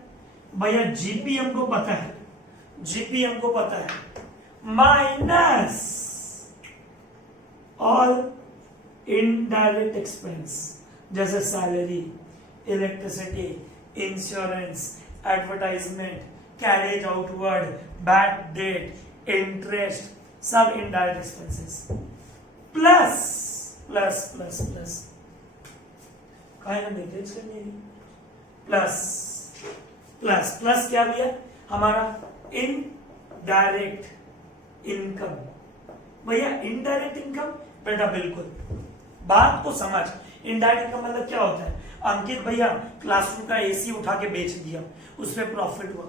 भैया, जीपी हमको पता है माइनस ऑल इनडायरेक्ट एक्सपेंस, जैसे salary, electricity, insurance, advertisement, carriage outward, bad debt, interest, सब इनडायरेक्ट एक्सपेंसेस प्लस प्लस क्या भैया हमारा इनडायरेक्ट इनकम। भैया इनडायरेक्ट इनकम बेटा बिल्कुल बात को समझ। इनडायरेक्ट इनकम मतलब क्या होता है, अंकित भैया क्लासरूम का एसी उठा के बेच दिया, उसमें प्रॉफिट हुआ,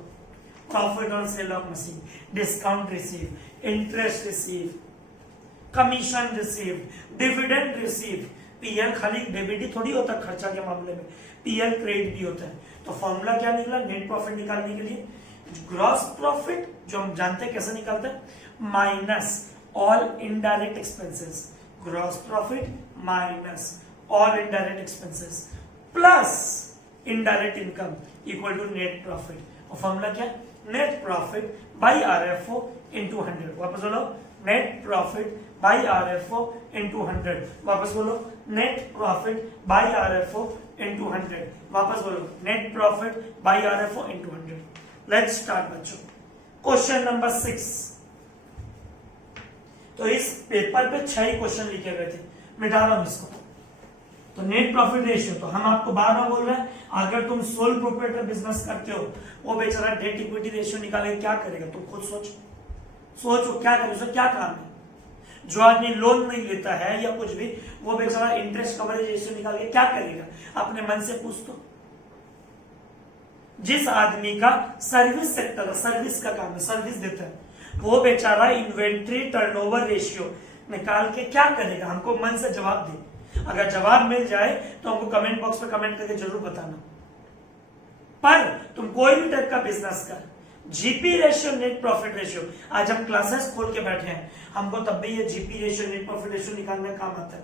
profit on sale of machine, discount receive, interest receive, commission receive, dividend receive. PL खाली डेबिट थोड़ी होता है खर्चा के मामले में, पीएल क्रेडिट भी होता है। तो फॉर्मूला क्या निकला नेट प्रॉफिट निकालने के लिए, ग्रॉस प्रॉफिट जो हम जानते हैं कैसे निकालते हैं, minus all indirect expenses, gross profit minus all indirect expenses plus indirect income equal to net profit. और फॉर्मूला क्या, net profit by RFO into 100। वापस बोलो, net profit by RFO into 100। वापस बोलो, net profit by RFO into 100। वापस बोलो, net profit by RFO into 100। Let's start बच्चों, question number 6। तो इस पेपर पे 6 क्वेश्चन लिखे गए थे, मिटा रहा हूं इसको। तो नेट प्रॉफिट रेशियो, तो हम आपको बार बार बोल रहे हैं, अगर तुम सोल प्रोप्राइटर बिजनेस करते हो, वो बेचारा डेट इक्विटी रेशियो निकाले क्या करेगा, तुम खुद सोचो क्या करे, उसका क्या काम है। जो आदमी लोन नहीं लेता है या कुछ भी, वो बेचारा इंटरेस्ट कवरेज रेशियो निकाल के क्या करेगा, अपने मन से पूछ तो। जिस आदमी का सर्विस सेक्टर, सर्विस का काम है, सर्विस देता है, वो बेचारा इन्वेंट्री टर्नओवर रेशियो निकाल के क्या करेगा, हमको मन से जवाब दे। अगर जवाब मिल जाए तो हमको कमेंट बॉक्स में कमेंट करके जरूर बताना। पर तुम कोई भी टाइप का बिजनेस कर, GP ratio net profit ratio, आज हम क्लासेस खोल के बैठे हैं, हमको तब भी ये GP ratio net profit ratio निकालने का काम आता है।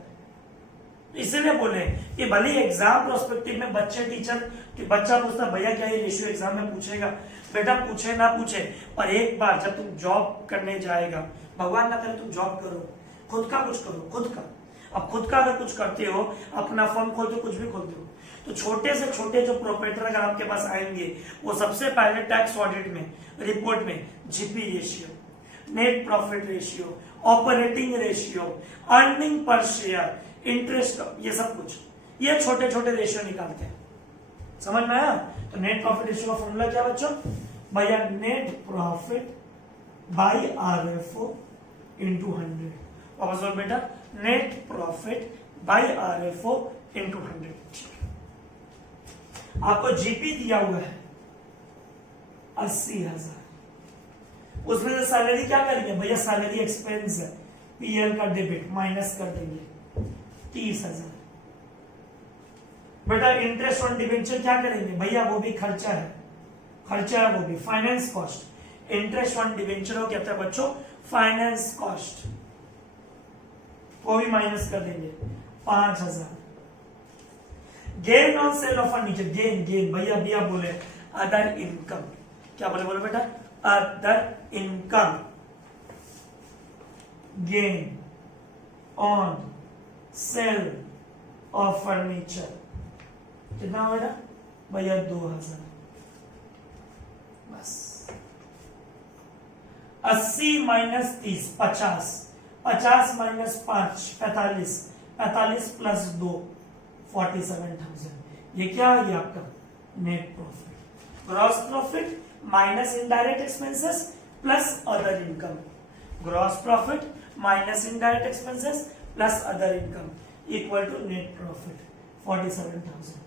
इसीलिए बोले कि भले एग्जाम प्रोस्पेक्टिव में बच्चा पूछता भैया क्या ये रेशियो एग्जाम में पूछेगा, बेटा पूछे ना पूछे, पर एक बार जब तुम जॉब करने जाएगा, भगवान ना करे तुम जॉब करो, खुद का कुछ करो, खुद का। अब खुद का अगर कुछ करते हो, अपना फर्म खोलते हो, कुछ भी खोलते हो, तो छोटे से छोटे जो प्रोपराइटर अगर आपके पास आएंगे, वो सबसे पहले टैक्स ऑडिट में रिपोर्ट में GP ratio, net profit ratio, operating ratio, earning per share, interest, ये सब कुछ ये छोटे छोटे रेशियो निकालते हैं। समझ में आया? तो नेट प्रॉफिट रेशियो का फॉर्मूला क्या बच्चों? भैया net profit by RFO into 100। वापस बोल बेटा, net profit by RFO into 100। आपको जीपी दिया हुआ है 80,000, उसमें से सैलरी क्या करेंगे भैया? सैलरी एक्सपेंस है, पीएल का डेबिट माइनस कर देंगे 30,000। बेटा इंटरेस्ट ऑन डिबेंचर क्या करेंगे भैया? वो भी खर्चा है वो भी। Finance cost, interest on debenture को कहते हैं बच्चों फाइनेंस कॉस्ट, वो भी माइनस कर देंगे 5,000। Gain on sale of furniture, gain भैया बोले अदर इनकम, क्या बोले बेटा? Other income, gain on sale of furniture कितना हो बेटा? भैया 2,000। बस 80 माइनस 30 50, 50 माइनस 5 45, 45 प्लस 2 47,000। ये क्या आ गया आपका? Net profit. Gross profit minus indirect expenses plus other income, gross profit minus indirect expenses plus other income equal to net profit 47,000।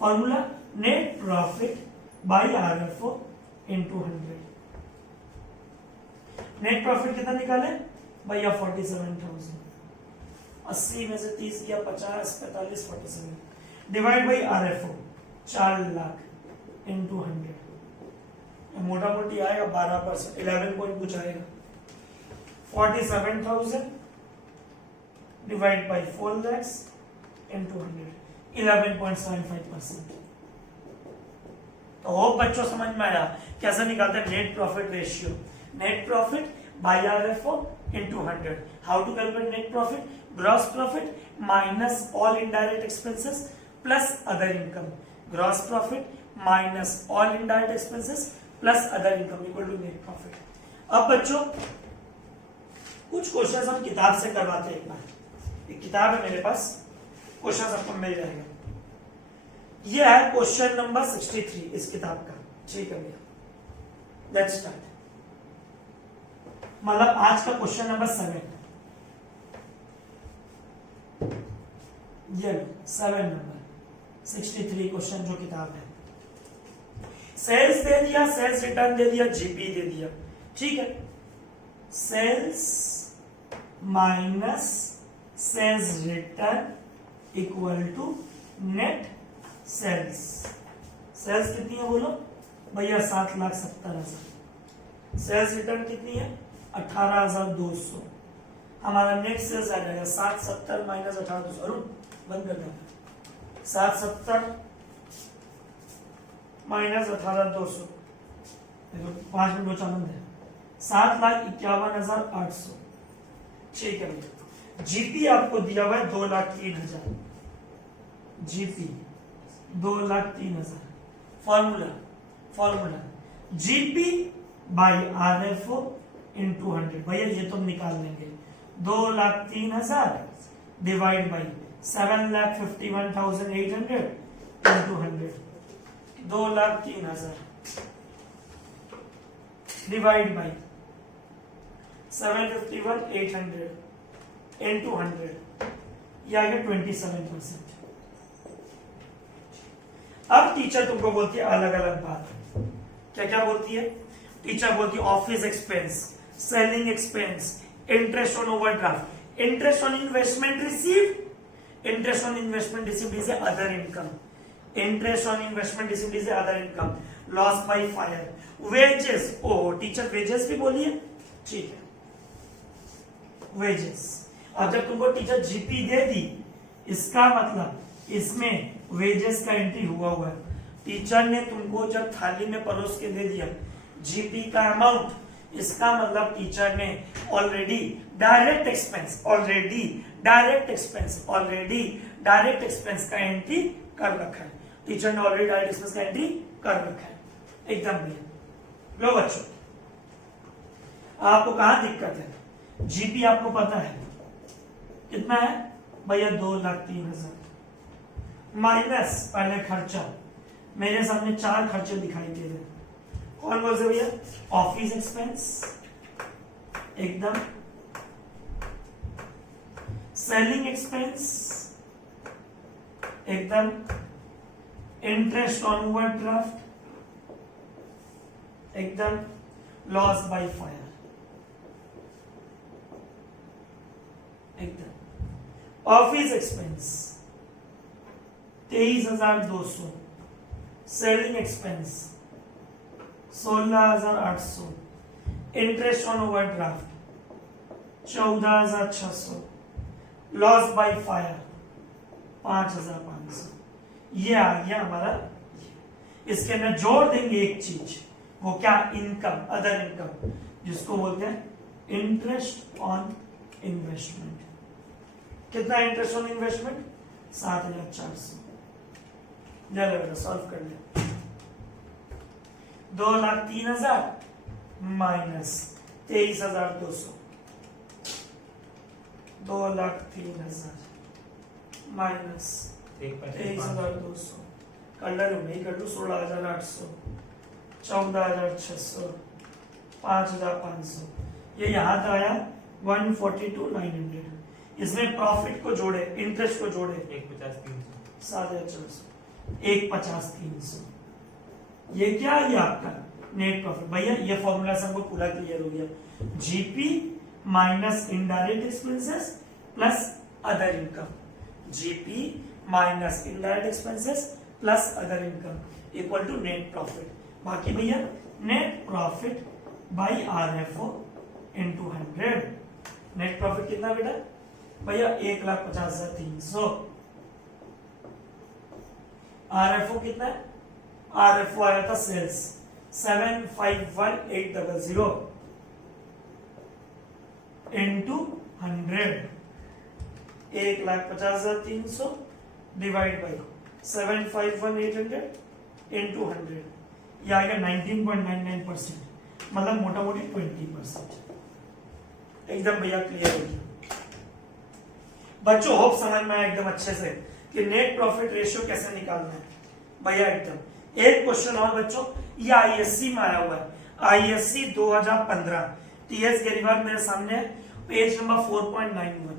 Formula net profit by RFO into 100। Net profit कितना निकाले भैया? 47,000। 80 में से 30 गया 50, 45, 47 divide by RFO 4 lakh into 100। मोटा मोटी आएगा 12%, 11 point कुछ आएगा। 47,000 डिवाइड बाई 4 lakhs इंटू 100, 11.75%। तो होप बच्चों समझ में आया कैसे निकालते हैं net profit ratio. Net profit by RFO into 100। How to calculate net profit? Gross profit minus all indirect expenses plus other income, gross profit minus all indirect expenses plus other income equal to net profit. अब बच्चों कुछ questions हम किताब से करवाते हैं। एक बार एक किताब है मेरे पास, क्वेश्चन आपको मिल जाएगा। यह है क्वेश्चन नंबर 63 इस किताब का। ठीक है भैया, लेट्स स्टार्ट। मतलब आज का क्वेश्चन नंबर 7, ये 7 नंबर 63 क्वेश्चन जो किताब है। सेल्स दे दिया, सेल्स रिटर्न दे दिया, जीपी दे दिया। ठीक है, sales minus sales return equal to net sales. Sales कितनी है बोलो भैया? 7,70,000। सेल्स रिटर्न कितनी है? 18,200। हमारा नेट सेल्स आ जाएगा 770 माइनस 18,200। अरुण बंद कर देना। 770 माइनस 18,200, 5 मिनट बचा बंद है। 7,51,800। ठीक है भैया। जीपी आपको दिया हुआ है 2,03,000। GP 2,03,000। Formula GP by RFO into 100। भैया ये तो निकाल लेंगे। 2,03,000 divide by 7,51,800 into 100। 2,03,000 divide by 751,800 into 100, ये आ गया 27%। अब टीचर तुमको बोलती है अलग अलग बात। क्या क्या बोलती है? टीचर बोलती है office expense, selling expense, interest on overdraft, interest on investment received, interest on investment received is other income, interest on investment received is other income, loss by fire, wages. ओ टीचर वेजेस भी बोली है। ठीक है, wages. अब जब तुमको teacher GP दे दी, इसका मतलब इसमें वेजेस का एंट्री हुआ है। टीचर ने तुमको जब थाली में परोस के दे दिया जीपी का अमाउंट, इसका मतलब टीचर ने ऑलरेडी डायरेक्ट एक्सपेंस का एंट्री कर रखा है। टीचर ने ऑलरेडी डायरेक्ट एक्सपेंस का एंट्री कर रखा है। एकदम बढ़िया। लो बच्चों, आपको कहां दिक्कत है? जीपी आपको पता है कितना है भैया, 2,03,000 माइनस पहले खर्चा। मेरे सामने 4 खर्चे दिखाई दे रहे, कौन कौन से भैया? ऑफिस एक्सपेंस एकदम, सेलिंग एक्सपेंस एकदम, इंटरेस्ट ऑन ओवरड्राफ्ट एकदम, लॉस बाय फायर एकदम। Office expense 23,200, selling expense 16,800, interest on overdraft 14,600, loss by fire 5,500। ये आ गया हमारा। इसके अंदर जोड़ देंगे एक चीज, वो क्या? इनकम, अदर इनकम, जिसको बोलते हैं इंटरेस्ट ऑन इन्वेस्टमेंट। कितना इंटरेस्ट ऑन इन्वेस्टमेंट? 7,400। चलो बेटा सॉल्व कर ले। 2,03,000 माइनस 23,200, 2,03,000 माइनस 23,200 कर लो, नहीं कर लो, 16,800, 14,600, 5,500। ये यहाँ तक आया 142,900। इसमें प्रॉफिट को जोड़े, इंटरेस्ट को जोड़े 1,50,300, 7,400, 1,50,300। ये क्या है? ये आपका नेट प्रॉफिट। भैया ये फॉर्मूला से हमको पूरा क्लियर हो गया। GP minus indirect expenses plus other income, GP minus indirect expenses plus other income equal to net profit. बाकी भैया net profit by RFO into 100। Net profit कितना बेटा? भैया 1,50,300। आरएफओ कितना है? आरएफओ आया था sales 751,800 into 100। 1,50,300 divide by 751,800 into 100। ये आएगा 19.99%, मतलब मोटा मोटी 20%। एकदम भैया क्लियर हो गया बच्चों? होप समझ में आया एकदम अच्छे से कि नेट प्रॉफिट रेशियो कैसे निकालना है भैया एकदम। एक क्वेश्चन और बच्चों, ये आईएससी में आया हुआ है, आईएससी 2015। टीएस गेरीवाल मेरे सामने है, पेज नंबर 4.91।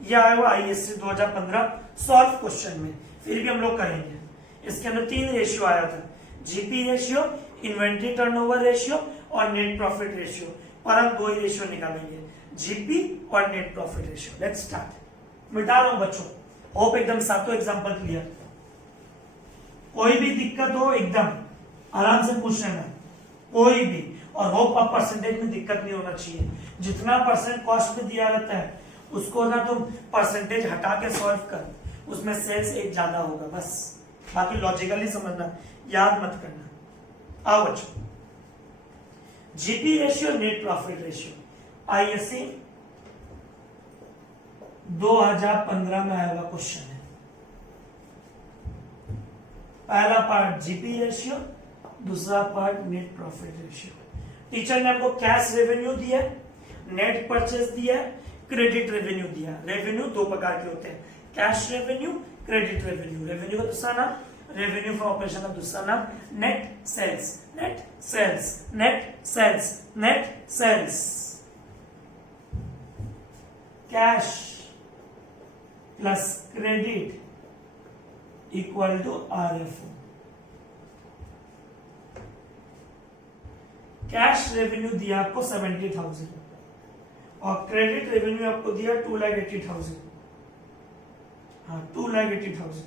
ये आया हुआ आईएससी 2015 सॉल्व क्वेश्चन में, फिर भी हम लोग करेंगे। इसके अंदर 3 रेशियो आया था, GP ratio, inventory turnover ratio और नेट प्रॉफिट रेशियो। और हम 2 ही रेशियो निकालेंगे, जीपी और net profit ratio. Let's start. मिटा रहा हूं बच्चों, होप एकदम सातों एग्जांपल क्लियर। कोई भी दिक्कत हो एकदम आराम से पूछ लेना, कोई भी। और होप अब परसेंटेज में दिक्कत नहीं होना चाहिए। जितना परसेंट कॉस्ट में दिया रहता है उसको ना तुम परसेंटेज हटा के सॉल्व कर, उसमें सेल्स एक ज्यादा होगा बस। बाकी लॉजिकली समझना, याद मत करना। आओ बच्चों, GP ratio, net profit ratio, ISC 2015 में आया हुआ क्वेश्चन है। पहला पार्ट जीपी रेशियो, दूसरा part net profit ratio. Teacher ने हमको कैश रेवेन्यू दिया, नेट परचेस दिया, क्रेडिट रेवेन्यू दिया। रेवेन्यू 2 प्रकार के होते हैं, cash revenue, credit revenue. Revenue का दूसरा नाम, रेवेन्यू फ्रॉम ऑपरेशन का दूसरा नाम net sales, net sales, net sales, net sales. Cash plus credit equal to RFO. Cash revenue दिया आपको 70,000 और क्रेडिट रेवेन्यू आपको दिया 2,80,000। हाँ 2,80,000।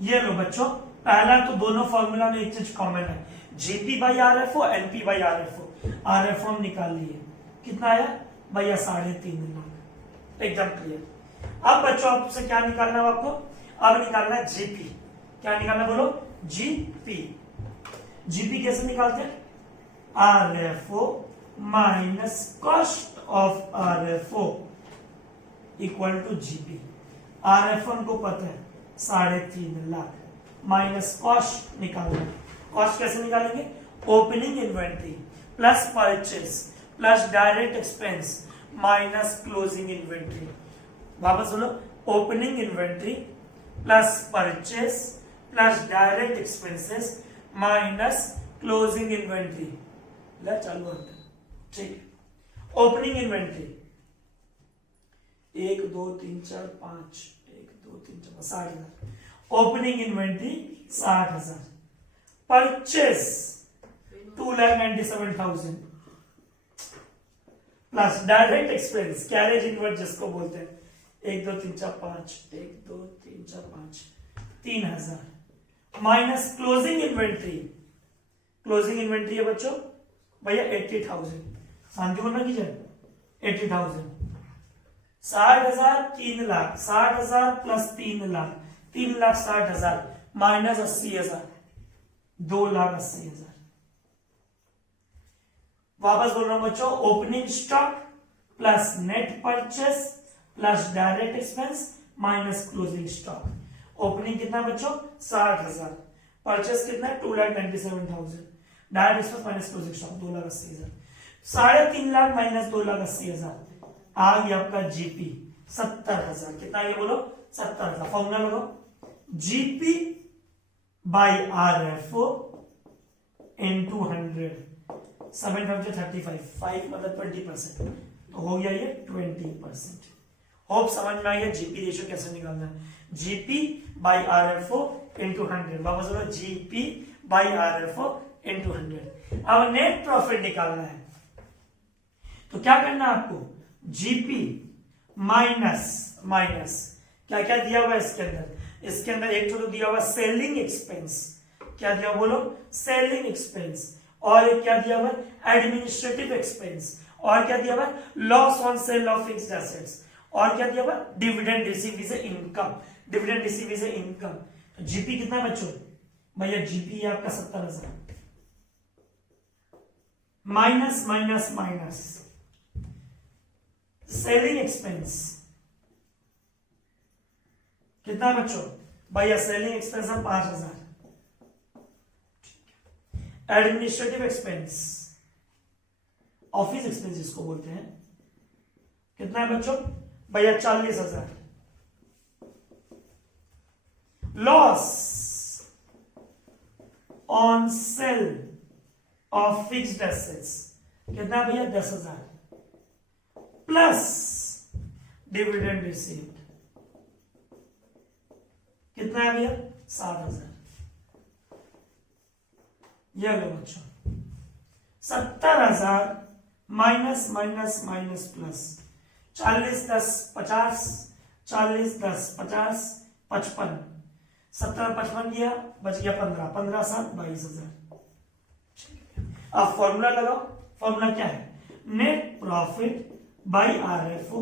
ये लो बच्चों, पहला तो दोनों फॉर्मूला में एक चीज कॉमन है, GP by RFO, NP by RFO. RFO हम निकाल लिए, कितना आया भैया? 3.5 लाख। एकदम क्लियर। अब बच्चों आपसे क्या निकालना है आपको, अब निकालना है जीपी। क्या निकालना बोलो, जीपी। जीपी कैसे निकालते हैं, RFO minus cost of RFO equal to GP. RFO हमको पता है 3.5 लाख माइनस कॉस्ट निकालना है। कॉस्ट कैसे निकालेंगे, opening inventory plus purchase plus direct expense minus closing inventory. वापस बोलो, opening inventory plus purchase plus direct expenses minus closing inventory. ले चालू होता है, ठीक। Opening inventory 1 2 3 4 5 1 2 3 4 60,000। Opening inventory 60,000। Purchase 2,97,000 plus direct expense carriage inward जिसको बोलते हैं 1 2 3 4 5 1 2 3 4 5 3,000 minus closing inventory. Closing inventory है बच्चों भैया 80,000। शांति को ना कीजिए, 80,000। 60,000 3 लाख, 60,000 प्लस 3 लाख, 3,60,000 माइनस 80,000 2,80,000। वापस बोल रहा हूं बच्चों, opening stock plus net purchase plus direct expense minus closing stock. Opening कितना बच्चों 60,000, परचेस कितना 2,97,000, direct expense minus closing stock 2,80,000। 3.5 lakh minus 2,80,000 आ गया आपका जीपी 70,000। कितना ये बोलो 70,000। फॉर्मूला लगाओ, जीपी बाई आरएफओ इनटू 100। 7 5 35, 5 मतलब 20%, तो हो गया ये 20%। होप समझ में आ गया जीपी रेशियो कैसे निकालना है, जीपी बाई आरएफओ इनटू 100। वापस बोलो, जीपी बाई आरएफओ इनटू 100। अब नेट प्रॉफिट निकालना है, तो क्या करना है आपको, जीपी माइनस क्या क्या दिया हुआ है इसके अंदर। इसके अंदर एक तो दिया हुआ सेलिंग एक्सपेंस, क्या दिया बोलो सेलिंग एक्सपेंस, और एक क्या दिया हुआ एडमिनिस्ट्रेटिव एक्सपेंस, और क्या दिया हुआ loss on sale of fixed assets, और क्या दिया हुआ dividend receive is income. Dividend receive is income. तो जीपी कितना बच्चों भैया, जीपी है आपका 70,000 माइनस सेलिंग एक्सपेंस कितना बच्चों भैया, सेलिंग एक्सपेंस है 5,000। एडमिनिस्ट्रेटिव एक्सपेंस ऑफिस एक्सपेंस जिसको बोलते हैं कितना है बच्चों भैया 40,000। Loss on sale of fixed assets कितना भैया 10,000 प्लस डिविडेंड रिसीव्ड कितना है भैया 7,000। यह लो बच्चों 70,000 माइनस प्लस 40 10 50, 40 10 50 55, 70 55 किया बच गया 15, 15 7 22,000। अब फॉर्मूला लगाओ, फॉर्मूला क्या है, net profit by RFO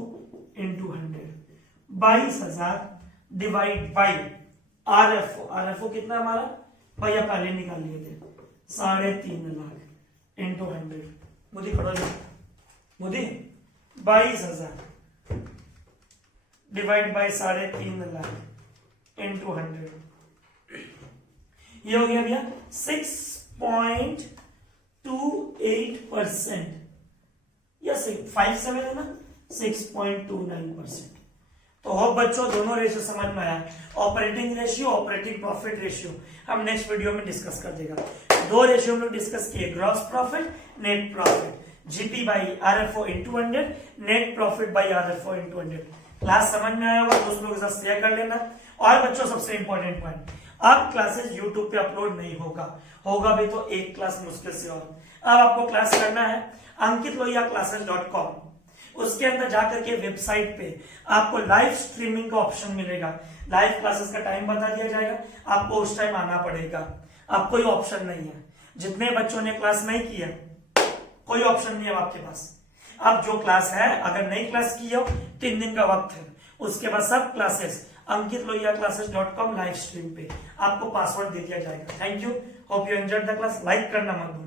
into 100। 22,000 divide by RFO. RFO कितना हमारा भैया पहले निकाल लिए थे 3.5 लाख इंटू 100। मोदी खड़ा Modi 22,000 divide by 3.5 lakh into 100। ये हो गया भैया 6.28%, या 57 है ना 6.29%। तो हो बच्चों दोनों रेशियो समझ में आया, operating ratio operating profit ratio हम नेक्स्ट वीडियो में डिस्कस कर देगा। दो रेशियो हम लोग डिस्कस किए, gross profit net profit, GP by RFO into 100, net profit by RFO into 100। Class समझ में आया होगा, दोस्तों के साथ शेयर कर लेना। और बच्चों सबसे इंपॉर्टेंट पॉइंट, अब क्लासेस यूट्यूब पे अपलोड नहीं होगा भी तो एक क्लास मुश्किल से और। अब आपको क्लास करना है ankitlohiaclasses.com, उसके अंदर जाकर के वेबसाइट पे आपको लाइव स्ट्रीमिंग का ऑप्शन मिलेगा। लाइव क्लासेस का टाइम बता दिया जाएगा, आपको उस टाइम आना पड़ेगा। अब कोई ऑप्शन नहीं है, जितने बच्चों ने क्लास नहीं किया कोई ऑप्शन नहीं है आपके पास। अब जो क्लास है, अगर नई क्लास की हो 3 दिन का वक्त है, उसके बाद सब क्लासेस ankitlohiaclasses.com लाइव स्ट्रीम पे आपको पासवर्ड दे दिया जाएगा। Thank you, hope you enjoyed the class. Like करना मत भूलना।